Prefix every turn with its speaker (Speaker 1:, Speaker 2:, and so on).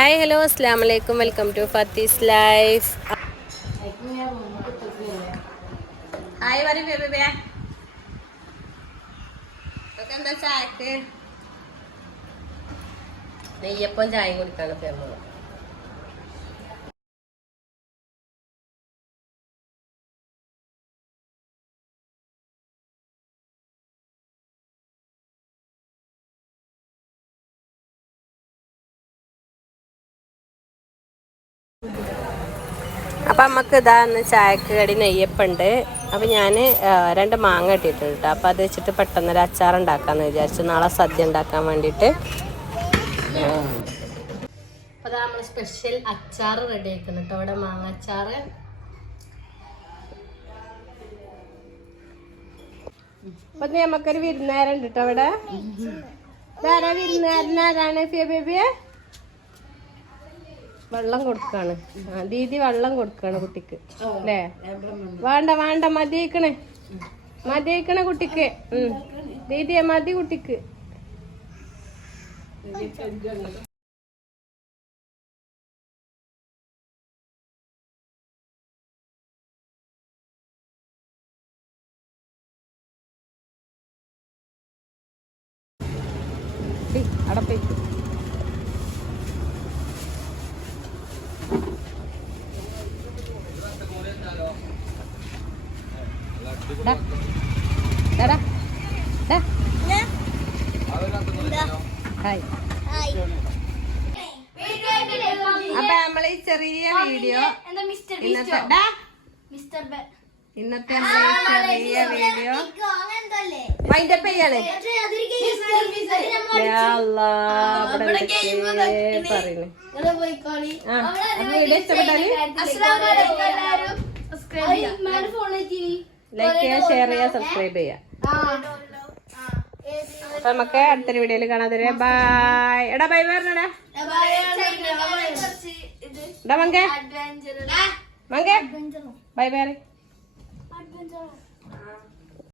Speaker 1: Hi hello അസ്സാം വലൈക്കും welcome to Fathi's life. Hi പറയും ബേബിബേ ഇതൊക്കെ എന്താ ചായക്ക്? നെയ്യപ്പം ചായ കുടിക്കാണ് ഫേമസ് അപ്പം നമുക്ക് ഇതാന്ന് ചായക്ക് കടി നെയ്യപ്പുണ്ട്. അപ്പം ഞാൻ രണ്ട് മാങ്ങ ഇട്ടിട്ടുണ്ട് കേട്ടോ അപ്പം അത് വെച്ചിട്ട് പെട്ടെന്ന് ഒരു അച്ചാർ ഉണ്ടാക്കാമെന്ന് വിചാരിച്ചു. നാളെ സദ്യ ഉണ്ടാക്കാൻ വേണ്ടിയിട്ട്. അപ്പം അതാ നമ്മൾ സ്പെഷ്യൽ അച്ചാർ റെഡി ആക്കുന്നു കേട്ടോ ഇവിടെ മാങ്ങ അച്ചാർ അപ്പം നമുക്കൊരു വിരുന്നുകാരുണ്ട് കേട്ടോ ഇവിടെ. വിരുന്നുകാരനാരാണ് ഫിയ ബേബിയെ വെള്ളം കൊടുക്കാണ്. ദീദി വെള്ളം കൊടുക്കാണ് കുട്ടിക്ക്. അല്ലേ? വേണ്ട വേണ്ട മതിയിക്കണേ. മതിയിക്കണ കുട്ടിക്ക്. ഉം. ദീദിയെ മതി കുട്ടിക്ക്. അടപ്പേക്ക്. ഹായ് അപ്പൊ നമ്മളെ ഈ ചെറിയ വീഡിയോ ഇന്നത്തെ ഇന്നത്തെ നമ്മളെ ചെറിയ വീഡിയോ. ഇവിടെ എന്തൊക്കെ പറയുന്നു ആ വീഡിയോ ഇഷ്ടപ്പെട്ടാൽ ലൈക്ക് ചെയ്യുക ഷെയർ ചെയ്യുക സബ്സ്ക്രൈബ് ചെയ്യുക അപ്പൊ നമുക്ക് അടുത്തൊരു വീഡിയോയിൽ കാണാതെ ബൈ എടാ ബൈ പറഞ്ഞടാ. എടാ മങ്കേ. മങ്കേ. Bye by